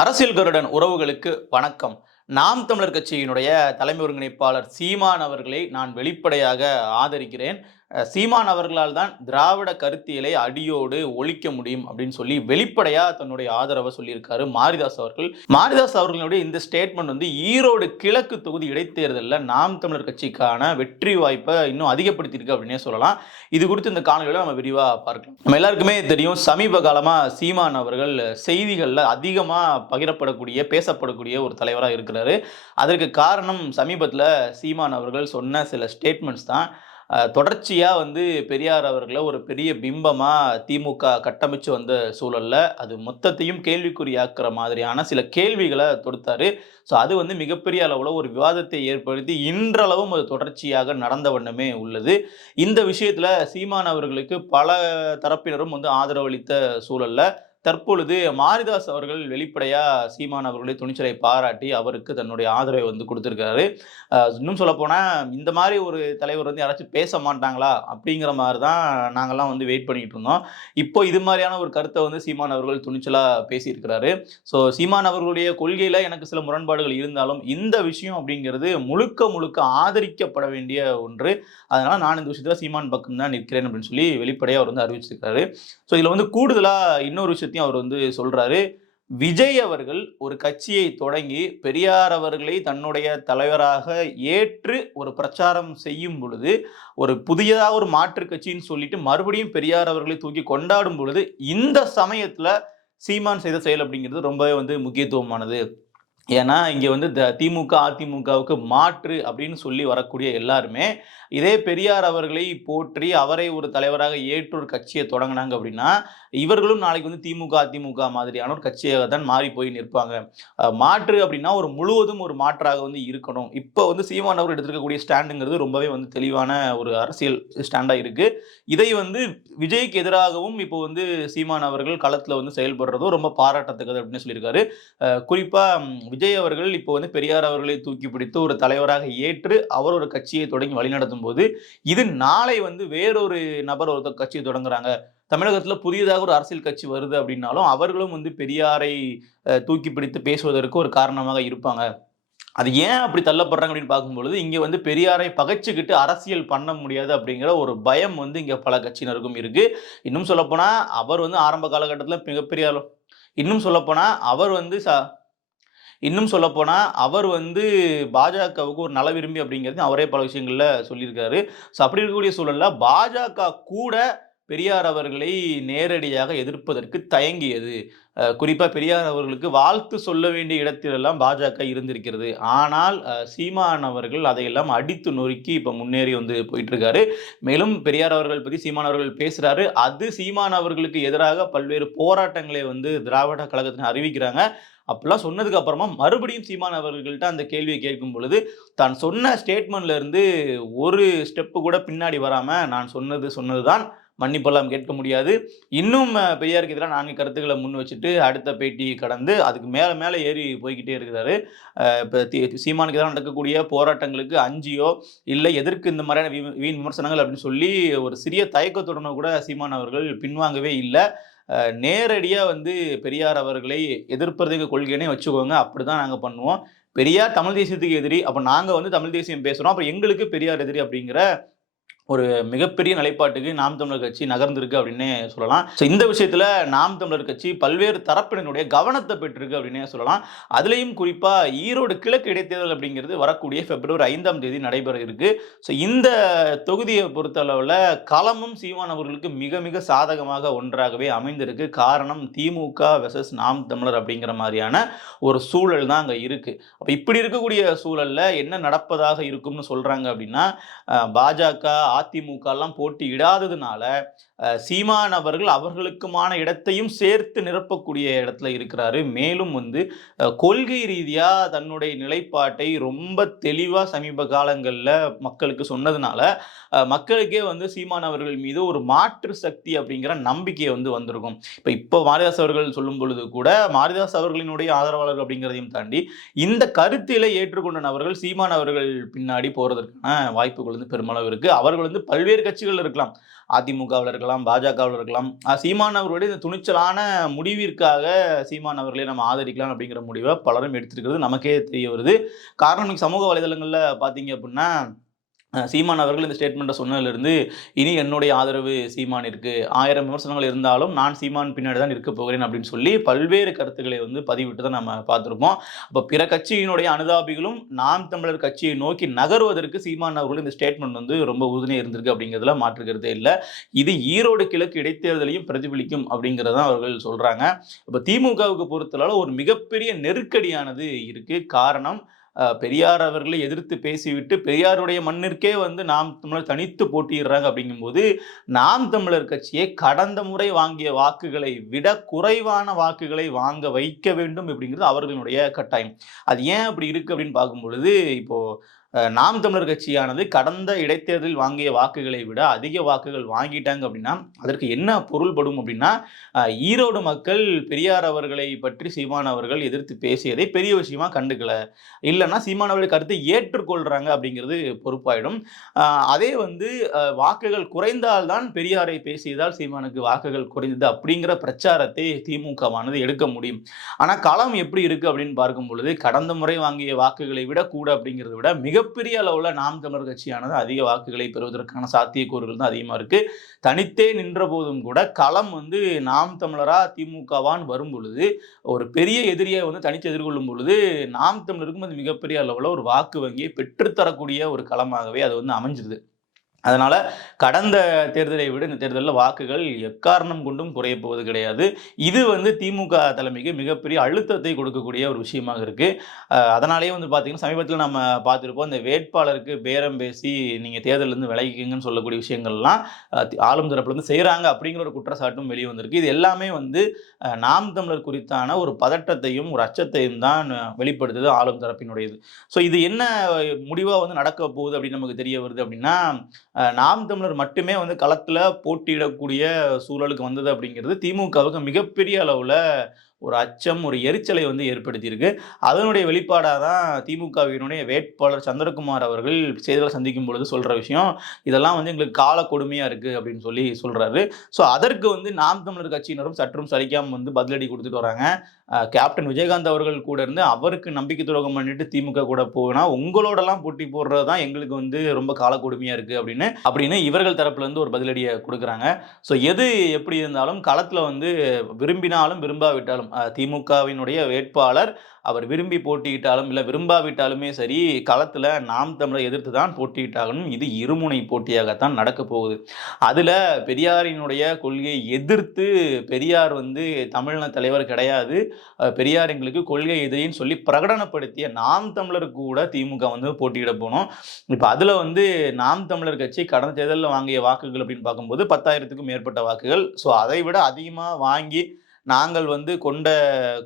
அரசியல் கருடன் உறவுகளுக்கு வணக்கம். நாம் தமிழர் கட்சியினுடைய தலைமை ஒருங்கிணைப்பாளர் சீமான் அவர்களை நான் வெளிப்படையாக ஆதரிக்கிறேன். சீமான் அவர்களால் தான் திராவிட கருத்தியலை அடியோடு ஒழிக்க முடியும் அப்படின்னு சொல்லி வெளிப்படையா தன்னுடைய ஆதரவை சொல்லியிருக்காரு மாரிதாஸ் அவர்கள். மாரிதாஸ் அவர்களுடைய இந்த ஸ்டேட்மெண்ட் வந்து ஈரோடு கிழக்கு தொகுதி இடைத்தேர்தலில் நாம் தமிழர் கட்சிக்கான வெற்றி வாய்ப்பை இன்னும் அதிகப்படுத்தியிருக்கு அப்படின்னே சொல்லலாம். இது குறித்து இந்த காணொலியில் நம்ம விரிவாக பார்க்கலாம். நம்ம எல்லாருக்குமே தெரியும் சமீப காலமாக சீமான் அவர்கள் செய்திகளில் அதிகமாக பகிரப்படக்கூடிய பேசப்படக்கூடிய ஒரு தலைவராக இருக்கிறாரு. அதற்கு காரணம் சமீபத்தில் சீமான் அவர்கள் சொன்ன சில ஸ்டேட்மெண்ட்ஸ் தான். தொடர்ச்சியாக வந்து பெரியார் அவர்களை ஒரு பெரிய பிம்பமாக திமுக கட்டமைச்சு வந்த சூழலில் அது மொத்தத்தையும் கேள்விக்குறியாக்குற மாதிரியான சில கேள்விகளை தொடுத்தாரு. ஸோ அது வந்து மிகப்பெரிய அளவில் ஒரு விவாதத்தை ஏற்படுத்தி இன்றளவும் அது தொடர்ச்சியாக நடந்த வண்ணமே உள்ளது. இந்த விஷயத்தில் சீமான் அவர்களுக்கு பல தரப்பினரும் வந்து ஆதரவளித்த சூழலில் தற்பொழுது மாரிதாஸ் அவர்கள் வெளிப்படையாக சீமான் அவர்களுடைய துணிச்சலை பாராட்டி அவருக்கு தன்னுடைய ஆதரவை வந்து கொடுத்துருக்காரு. இன்னும் சொல்லப்போனால் இந்த மாதிரி ஒரு தலைவர் வந்து யாராச்சும் பேச மாட்டாங்களா? அப்படிங்கிற மாதிரி தான் நாங்கள்லாம் வந்து வெயிட் பண்ணிகிட்டு இருந்தோம். இப்போ இது மாதிரியான ஒரு கருத்தை வந்து சீமான் அவர்கள் துணிச்சலாக பேசியிருக்கிறாரு. ஸோ சீமான் அவர்களுடைய கொள்கையில் எனக்கு சில முரண்பாடுகள் இருந்தாலும் இந்த விஷயம் அப்படிங்கிறது முழுக்க முழுக்க ஆதரிக்கப்பட வேண்டிய ஒன்று. அதனால் நான் இந்த விஷயத்தில் சீமான் பக்கம் தான் நிற்கிறேன் அப்படின்னு சொல்லி வெளிப்படையாக அவர் வந்து அறிவிச்சிருக்காரு ஸோ இதில் வந்து கூடுதலாக இன்னொரு விஷயத்தையும் அவர் வந்து சொல்கிறாரு விஜய் அவர்கள் ஒரு கட்சியை தொடங்கி பெரியார் அவர்களை தன்னுடைய தலைவராக ஏற்று ஒரு பிரச்சாரம் செய்யும் பொழுது ஒரு புதியதாக ஒரு மாற்று கட்சின்னு சொல்லிட்டு மறுபடியும் பெரியார் அவர்களை தூக்கி கொண்டாடும் பொழுது இந்த சமயத்தில் சீமான் செய்த செயல் அப்படிங்கிறது ரொம்பவே வந்து முக்கியத்துவமானது. ஏன்னா இங்கே வந்து த திமுக அதிமுகவுக்கு மாற்று அப்படின்னு சொல்லி வரக்கூடிய எல்லாருமே இதே பெரியார் அவர்களை போற்றி அவரை ஒரு தலைவராக ஏற்று ஒரு கட்சியை தொடங்கினாங்க அப்படின்னா இவர்களும் நாளைக்கு வந்து திமுக அதிமுக மாதிரியான ஒரு கட்சியாக தான் மாறி போய் நிற்பாங்க. மாற்று அப்படின்னா ஒரு முழுவதும் ஒரு மாற்றாக வந்து இருக்கணும். இப்போ வந்து சீமான் அவர் எடுத்திருக்கக்கூடிய ஸ்டாண்டுங்கிறது ரொம்பவே வந்து தெளிவான ஒரு அரசியல் ஸ்டாண்டாக இருக்கு. இதை வந்து விஜய்க்கு எதிராகவும் இப்போ வந்து சீமான் அவர்கள் களத்தில் வந்து செயல்படுறதும் ரொம்ப பாராட்டத்தக்கது அப்படின்னு சொல்லியிருக்காரு. குறிப்பாக விஜய் அவர்கள் இப்போ வந்து பெரியார் அவர்களை தூக்கி பிடித்து ஒரு தலைவராக ஏற்று அவர் ஒரு கட்சியை தொடங்கி வழிநடத்தும் போது இது நாளை வந்து வேறொரு நபர் ஒரு கட்சியை தொடங்குறாங்க. தமிழகத்தில் புதியதாக ஒரு அரசியல் கட்சி வருது அப்படின்னாலும் அவர்களும் வந்து பெரியாரை தூக்கி பிடித்து பேசுவதற்கு ஒரு காரணமாக இருப்பாங்க. அது ஏன் அப்படி தள்ளப்படுறாங்க அப்படின்னு பார்க்கும்பொழுது இங்கே வந்து பெரியாரை பகைச்சுக்கிட்டு அரசியல் பண்ண முடியாது அப்படிங்கிற ஒரு பயம் வந்து இங்கே பல கட்சியினருக்கும் இருக்குது இன்னும் சொல்லப்போனால் அவர் வந்து ஆரம்ப காலகட்டத்தில் மிகப்பெரிய ஆளும் இன்னும் சொல்லப்போனால் அவர் வந்து ச இன்னும் சொல்லப்போனால் அவர் வந்து பாஜகவுக்கு ஒரு நல விரும்பி அப்படிங்கிறது அவரே பல விஷயங்களில் சொல்லியிருக்காரு. ஸோ அப்படி இருக்கக்கூடிய சூழலில் பாஜக கூட பெரியார் அவர்களை நேரடியாக எதிர்ப்பதற்கு தயங்கியது. குறிப்பாக பெரியார் அவர்களுக்கு வாழ்த்து சொல்ல வேண்டிய இடத்திலெல்லாம் பாஜக இருந்திருக்கிறது. ஆனால் சீமான் அவர்கள் அதையெல்லாம் அடித்து நொறுக்கி இப்போ முன்னேறி வந்து போயிட்டுருக்காரு. மேலும் பெரியார் அவர்கள் பற்றி சீமான் அவர்கள் பேசுகிறாரு அது சீமான் அவர்களுக்கு எதிராக பல்வேறு போராட்டங்களை வந்து திராவிட கழகத்தினர் அறிவிக்கிறாங்க. அப்படிலாம் சொன்னதுக்கு அப்புறமா மறுபடியும் சீமான் அவர்கள்ட்ட அந்த கேள்வியை கேட்கும் பொழுது தான் சொன்ன ஸ்டேட்மெண்ட்லேருந்து ஒரு ஸ்டெப்பு கூட பின்னாடி வராமல் நான் சொன்னது சொன்னதுதான். மன்னிப்பெல்லாம் கேட்க முடியாது. இன்னும் பெரியாருக்கு எதிராக நான்கு கருத்துக்களை முன் வச்சுட்டு அடுத்த பேட்டி கடந்து அதுக்கு மேலே மேலே ஏறி போய்கிட்டே இருக்கிறாரு. இப்போ சீமானுக்கு எதிராக நடக்கக்கூடிய போராட்டங்களுக்கு அஞ்சியோ இல்லை எதற்கு இந்த மாதிரியான வீ- வீண் விமர்சனங்கள் அப்படின்னு சொல்லி ஒரு சிறிய தயக்கத்துடனோ கூட சீமான் அவர்கள் பின்வாங்கவே இல்லை. நேரடியாக வந்து பெரியார் அவர்களை எதிர்ப்பதுக்கு கொள்கைனே வச்சுக்கோங்க. அப்படி தான் நாங்கள் பண்ணுவோம். பெரியார் தமிழ் தேசியத்துக்கு எதிரி. அப்போ நாங்கள் வந்து தமிழ் தேசியம் பேசுகிறோம் அப்போ எங்களுக்கு பெரியார் எதிரி அப்படிங்கிற ஒரு மிகப்பெரிய நிலைப்பாட்டுக்கு நாம் தமிழர் கட்சி நகர்ந்திருக்கு அப்படின்னே சொல்லலாம். ஸோ இந்த விஷயத்தில் நாம் தமிழர் கட்சி பல்வேறு தரப்பினருடைய கவனத்தை பெற்றிருக்கு அப்படின்னே சொல்லலாம். அதுலேயும் குறிப்பாக ஈரோடு கிழக்கு இடைத்தேர்தல் அப்படிங்கிறது வரக்கூடிய பிப்ரவரி ஐந்தாம் தேதி நடைபெற இருக்கு. ஸோ இந்த தொகுதியை பொறுத்தளவில் களமும் சீமான் அவர்களுக்கு மிக மிக சாதகமாக ஒன்றாகவே அமைந்திருக்கு. காரணம் திமுக வெசஸ் நாம் தமிழர் அப்படிங்கிற மாதிரியான ஒரு சூழல் தான் அங்கே இருக்குது அப்போ இப்படி இருக்கக்கூடிய சூழலில் என்ன நடப்பதாக இருக்கும்னு சொல்கிறாங்க அப்படின்னா பாஜக அதிமுக எல்லாம் போட்டி இடாததுனால சீமான் அவர்கள் அவர்களுக்குமான இடத்தையும் சேர்த்து நிரப்பக்கூடிய இடத்துல இருக்கிறாரு. மேலும் வந்து கொள்கை ரீதியாக தன்னுடைய நிலைப்பாட்டை ரொம்ப தெளிவாக சமீப காலங்களில் மக்களுக்கு சொன்னதுனால மக்களுக்கே வந்து சீமான் அவர்கள் மீது ஒரு மாற்று சக்தி அப்படிங்கிற நம்பிக்கை வந்து வந்திருக்கும். இப்போ இப்போ மாரிதாஸ் அவர்கள் சொல்லும் பொழுது கூட மாரிதாஸ் அவர்களினுடைய ஆதரவாளர் அப்படிங்கிறதையும் தாண்டி இந்த கருத்தில ஏற்றுக்கொண்ட நபர்கள் சீமான் அவர்கள் பின்னாடி போகிறதுக்கான வாய்ப்புகள் வந்து பெருமளவு இருக்குது அவர்கள் வந்து பல்வேறு கட்சிகள் இருக்கலாம். அதிமுகவில் இருக்கலாம் பாஜகவில் இருக்கலாம். சீமான் அவர்களுடைய இந்த துணிச்சலான முடிவிற்காக சீமான் அவர்களை நம்ம ஆதரிக்கலாம் அப்படிங்கிற முடிவை பலரும் எடுத்திருக்கிறது நமக்கே தெரிய வருது. காரணம் சமூக வலைதளங்களில் பார்த்தீங்க அப்படின்னா சீமான் அவர்கள் இந்த ஸ்டேட்மெண்ட்டை சொன்னதிலிருந்து இனி என்னுடைய ஆதரவு சீமான் இருக்குது ஆயிரம் விமர்சனங்கள் இருந்தாலும் நான் சீமான் பின்னாடி தான் இருக்க போகிறேன் அப்படின்னு சொல்லி பல்வேறு கருத்துக்களை வந்து பதிவிட்டு தான் நம்ம பார்த்துருப்போம். அப்போ பிற கட்சியினுடைய அனுதாபிகளும் நாம் தமிழர் கட்சியை நோக்கி நகர்வதற்கு சீமான் அவர்கள் இந்த ஸ்டேட்மெண்ட் வந்து ரொம்ப உறுதுணையாக இருந்திருக்கு அப்படிங்கிறதுல மாற்றுக்கிறதே இல்லை. இது ஈரோடு கிழக்கு இடைத்தேர்தலையும் பிரதிபலிக்கும் அப்படிங்கிறதான் அவர்கள் சொல்கிறாங்க இப்போ திமுகவுக்கு பொறுத்தளவு ஒரு மிகப்பெரிய நெருக்கடியானது இருக்குது காரணம் பெரியார் அவர்களை எதிர்த்து பேசிவிட்டு பெரியாருடைய மண்ணிற்கே வந்து நாம் தமிழர் தனித்து போட்டியிடுறாங்க அப்படிங்கும்போது நாம் தமிழர் கட்சியை கடந்த முறை வாங்கிய வாக்குகளை விட குறைவான வாக்குகளை வாங்க வைக்க வேண்டும் அப்படிங்கிறது அவர்களுடைய கட்டாயம். அது ஏன் அப்படி இருக்கு அப்படின்னு பார்க்கும் பொழுது இப்போது நாம் தமிழர் கட்சியானது கடந்த இடைத்தேர்தலில் வாங்கிய வாக்குகளை விட அதிக வாக்குகள் வாங்கிட்டாங்க அப்படின்னா அதற்கு என்ன பொருள்படும் அப்படின்னா ஈரோடு மக்கள் பெரியார் அவர்களை பற்றி சீமான் அவர்கள் எதிர்த்து பேசியதை பெரிய விஷயமா கண்டுக்கல. இல்லைன்னா சீமான் அவர்கள் கருத்தை ஏற்றுக்கொள்றாங்க அப்படிங்கிறது பொறுப்பாயிடும். அதே வந்து வாக்குகள் குறைந்தால்தான் பெரியாரை பேசியதால் சீமானுக்கு வாக்குகள் குறைந்தது அப்படிங்கிற பிரச்சாரத்தை திமுகவானது எடுக்க முடியும். ஆனால் களம் எப்படி இருக்கு அப்படின்னு பார்க்கும் பொழுது கடந்த முறை வாங்கிய வாக்குகளை விட கூட அப்படிங்கிறத விட மிக மிகப்பெரிய அளவில் நாம் தமிழர் கட்சியானது அதிக வாக்குகளை பெறுவதற்கான சாத்தியக்கூறுகள் தான் அதிகமாக இருக்குது தனித்தே நின்ற போதும் கூட களம் வந்து நாம் தமிழரா திமுகவான் வரும் பொழுது ஒரு பெரிய எதிரியை வந்து தனித்து எதிர்கொள்ளும் பொழுது நாம் தமிழருக்கும் அது மிகப்பெரிய அளவில் ஒரு வாக்கு வங்கியை பெற்றுத்தரக்கூடிய ஒரு களமாகவே அது வந்து அமைஞ்சிருது. அதனால் கடந்த தேர்தலை விட இந்த தேர்தலில் வாக்குகள் எக்காரணம் கொண்டும் குறைய போவது கிடையாது. இது வந்து திமுக தலைமைக்கு மிகப்பெரிய அழுத்தத்தை கொடுக்கக்கூடிய ஒரு விஷயமாக இருக்குது அதனாலேயே வந்து பார்த்தீங்கன்னா சமீபத்தில் நம்ம பார்த்துருப்போம் இந்த வேட்பாளருக்கு பேரம் பேசி நீங்கள் தேர்தலேருந்து விலகிக்கங்கன்னு சொல்லக்கூடிய விஷயங்கள்லாம் ஆளும் தரப்புலேருந்து செய்கிறாங்க அப்படிங்கிற ஒரு குற்றச்சாட்டும் வெளியே வந்திருக்கு. இது எல்லாமே வந்து நாம் தமிழர் குறித்தான ஒரு பதட்டத்தையும் ஒரு அச்சத்தையும் தான் வெளிப்படுத்துது ஆளும் தரப்பினுடையது. ஸோ இது என்ன முடிவாக வந்து நடக்க போகுது அப்படின்னு நமக்கு தெரிய வருது அப்படின்னா நாம் தமிழர் மட்டுமே வந்து களத்தில் போட்டியிடக்கூடிய சூழலுக்கு வந்தது அப்படிங்கிறது திமுகவுக்கு மிகப்பெரிய அளவில் ஒரு அச்சம் ஒரு எரிச்சலை வந்து ஏற்படுத்தியிருக்கு. அதனுடைய வெளிப்பாடாக தான் திமுகவினுடைய வேட்பாளர் சந்திரகுமார் அவர்கள் செய்திகளை சந்திக்கும் பொழுது சொல்கிற விஷயம். இதெல்லாம் வந்து எங்களுக்கு கால கொடுமையாக இருக்குது அப்படின்னு சொல்லி சொல்கிறாரு ஸோ அதற்கு வந்து நாம் தமிழர் கட்சியினரும் சற்றும் சலிக்காமல் வந்து பதிலடி கொடுத்துட்டு வராங்க. கேப்டன் விஜயகாந்த் அவர்கள் கூட இருந்து அவருக்கு நம்பிக்கை துரோகம் பண்ணிட்டு திமுக கூட போனா உங்களோடலாம் போட்டி போடுறது தான் எங்களுக்கு வந்து ரொம்ப கால இருக்குது அப்படின்னு அப்படின்னு இவர்கள் தரப்புல இருந்து ஒரு பதிலடியை கொடுக்குறாங்க. ஸோ எது எப்படி இருந்தாலும் களத்தில் வந்து விரும்பினாலும் விரும்பாவிட்டாலும் திமுகவினுடைய வேட்பாளர் அவர் விரும்பி போட்டியிட்டாலும் இல்லை விரும்பாவிட்டாலுமே சரி களத்தில் நாம் தமிழை எதிர்த்து தான் போட்டியிட்டாகணும். இது இருமுனை போட்டியாகத்தான் நடக்க போகுது. அதில் பெரியாரினுடைய கொள்கையை எதிர்த்து பெரியார் வந்து தமிழின தலைவர் கிடையாது. பெரியார் எங்களுக்கு கொள்கை எதிரின்னு சொல்லி பிரகடனப்படுத்திய நாம் தமிழர் கூட திமுக வந்து போட்டியிட போனோம். இப்போ அதில் வந்து நாம் தமிழர் கட்சி கடந்த தேர்தலில் வாங்கிய வாக்குகள் அப்படின்னு பார்க்கும்போது பத்தாயிரத்துக்கும் மேற்பட்ட வாக்குகள். ஸோ அதை விட அதிகமாக வாங்கி நாங்கள் வந்து கொண்ட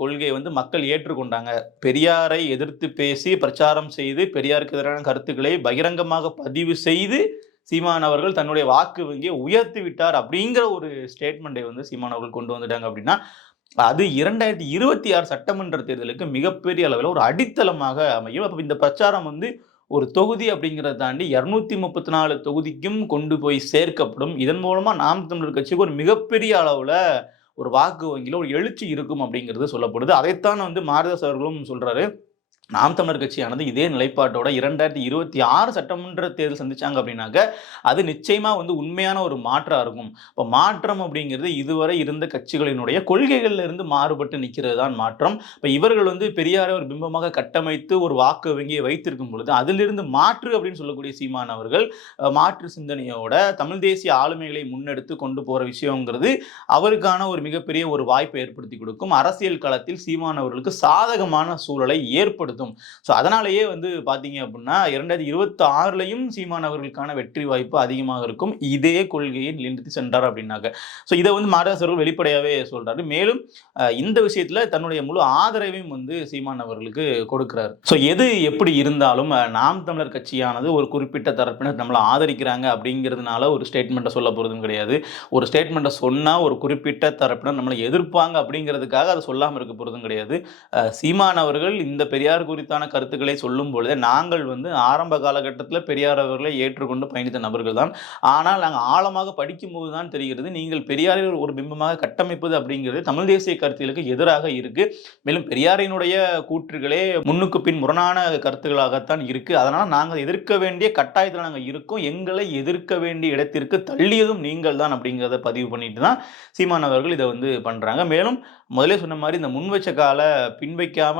கொள்கையை வந்து மக்கள் ஏற்றுக்கொண்டாங்க. பெரியாரை எதிர்த்து பேசி பிரச்சாரம் செய்து பெரியாருக்கு எதிரான கருத்துக்களை பகிரங்கமாக பதிவு செய்து சீமான் அவர்கள் தன்னுடைய வாக்கு வங்கியை உயர்த்தி விட்டார் அப்படிங்கிற ஒரு ஸ்டேட்மெண்ட்டை வந்து சீமான் அவர்கள் கொண்டு வந்துட்டாங்க அப்படின்னா அது இரண்டாயிரத்தி இருபத்தி ஆறு சட்டமன்ற தேர்தலுக்கு மிகப்பெரிய அளவில் ஒரு அடித்தளமாக அமையும். அப்போ இந்த பிரச்சாரம் வந்து ஒரு தொகுதி அப்படிங்கிறத தாண்டி இரநூத்தி முப்பத்தி நாலு தொகுதிக்கும் கொண்டு போய் சேர்க்கப்படும். இதன் மூலமாக நாம் தமிழர் கட்சிக்கு ஒரு மிகப்பெரிய அளவில் ஒரு வாக்கு வங்கியில் ஒரு எழுச்சி இருக்கும் அப்படிங்கிறது சொல்லப்படுது. அதைத்தான் வந்து மாரதாஸ் அவர்களும் சொல்கிறாரு நாம் தமிழர் கட்சியானது இதே நிலைப்பாட்டோட இரண்டாயிரத்தி இருபத்தி ஆறு சட்டமன்ற தேர்தல் சந்திச்சாங்க அப்படின்னாக்க அது நிச்சயமா வந்து உண்மையான ஒரு மாற்றம் இருக்கும். இப்போ மாற்றம் அப்படிங்கிறது இதுவரை இருந்த கட்சிகளினுடைய கொள்கைகளில் இருந்து மாறுபட்டு நிற்கிறது தான் மாற்றம். இப்போ இவர்கள் வந்து பெரியாரை ஒரு பிம்பமாக கட்டமைத்து ஒரு வாக்கு வங்கியை வைத்திருக்கும் பொழுது அதிலிருந்து மாற்று அப்படின்னு சொல்லக்கூடிய சீமான் அவர்கள் மாற்று சிந்தனையோட தமிழ் தேசிய ஆளுமைகளை முன்னெடுத்து கொண்டு போற விஷயங்கிறது அவருக்கான ஒரு மிகப்பெரிய ஒரு வாய்ப்பை ஏற்படுத்தி கொடுக்கும். அரசியல் களத்தில் சீமான் அவர்களுக்கு சாதகமான சூழலை ஏற்படுத்தும் ஸோ அதனாலேயே வந்து பார்த்தீங்க அப்படின்னா இரண்டாயிரத்தி இருபத்தி ஆறுலையும் சீமான் அவர்களுக்கான வெற்றி வாய்ப்பு அதிகமாக இருக்கும். இதே கொள்கையை நிலைநிறுத்தி சென்றார் அப்படின்னாக்க ஸோ இதை வந்து மாரதாஸ் அவர்கள் வெளிப்படையாகவே சொல்கிறாரு மேலும் இந்த விஷயத்துல தன்னுடைய முழு ஆதரவையும் வந்து சீமான் அவர்களுக்கு கொடுக்கிறார். ஸோ எது எப்படி இருந்தாலும் நாம் தமிழர் கட்சியானது ஒரு குறிப்பிட்ட தரப்பினர் நம்மளை ஆதரிக்கிறாங்க அப்படிங்கிறதுனால ஒரு ஸ்டேட்மெண்ட்டை சொல்ல போகிறதும் கிடையாது. ஒரு ஸ்டேட்மெண்ட்டை சொன்னால் ஒரு குறிப்பிட்ட தரப்பினர் நம்மளை எதிர்ப்பாங்க அப்படிங்கிறதுக்காக அதை சொல்லாமல் இருக்க போகிறதும் கிடையாது. சீமான் அவர்கள் இந்த பெரியார் பெரியார் குறித்தான கருத்துக்களை சொல்லும் பொழுது நாங்கள் வந்து ஆரம்ப காலகட்டத்தில் பெரியார் அவர்களை ஏற்றுக்கொண்டு பயணித்த நபர்கள் தான். ஆனால் நாங்கள் ஆழமாக படிக்கும்போது தான் தெரிகிறது நீங்கள் பெரியாரை ஒரு பிம்பமாக கட்டமைப்பது அப்படிங்கிறது தமிழ் தேசிய கருத்துகளுக்கு எதிராக இருக்கு. மேலும் பெரியாரினுடைய கூற்றுகளே முன்னுக்கு பின் முரணான கருத்துக்களாகத்தான் இருக்கு. அதனால் நாங்கள் எதிர்க்க வேண்டிய கட்டாயத்தில் நாங்கள் இருக்கோம். எங்களை எதிர்க்க வேண்டிய இடத்திற்கு தள்ளியதும் நீங்கள் தான் அப்படிங்கிறத பதிவு பண்ணிட்டு தான் சீமான் அவர்கள் இதை வந்து பண்ணுறாங்க மேலும் முதலே சொன்ன மாதிரி இந்த முன் வச்ச கால பின்வைக்காம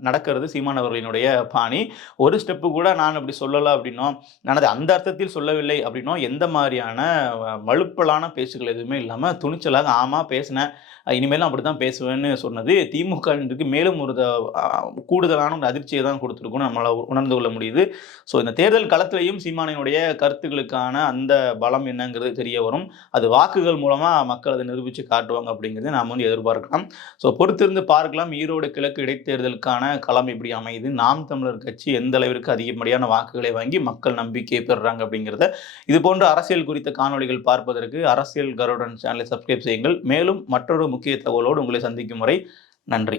நடக்கிறது சீமான் அவர்களினுடைய பாணி. ஒரு ஸ்டெப்பு கூட நான் அப்படி சொல்லலை அப்படின்னோம் நான் அந்த அர்த்தத்தில் சொல்லவில்லை அப்படின்னோ எந்த மாதிரியான அஹ், மழுப்பலான பேச்சுக்கள் எதுவுமே இல்லாமல் துணிச்சலாக ஆமாம் பேசினேன். இனிமேலும் அப்படி தான் பேசுவேன்னு சொன்னது. திமுகவிற்கு மேலும் ஒரு கூடுதலான ஒரு அதிர்ச்சியை தான் கொடுத்துருக்குன்னு நம்மளால் உணர்ந்து கொள்ள முடியுது. ஸோ இந்த தேர்தல் களத்திலையும் சீமானினுடைய கருத்துக்களுக்கான அந்த பலம் என்னங்கிறது தெரிய வரும். அது வாக்குகள் மூலமாக மக்கள் அதை நிரூபித்து காட்டுவாங்க அப்படிங்கிறத நாம் வந்து எதிர்பார்க்கலாம். ஸோ பொறுத்திருந்து பார்க்கலாம். ஈரோடு கிழக்கு இடைத்தேர்தலுக்கான களம் எப்படி அமையுது. நாம் தமிழர் கட்சி எந்த அளவிற்கு அதிகப்படியான வாக்குகளை வாங்கி மக்கள் நம்பிக்கையை பெறுறாங்க அப்படிங்கிறத இது போன்ற அரசியல் குறித்த காணொளிகள் பார்ப்பதற்கு அரசியல் கருடன் சேனலை சப்ஸ்கிரைப் செய்யுங்கள். மேலும் மற்றொரு முக்கிய தகவலோடு உங்களை சந்திக்கும் வரை நன்றி.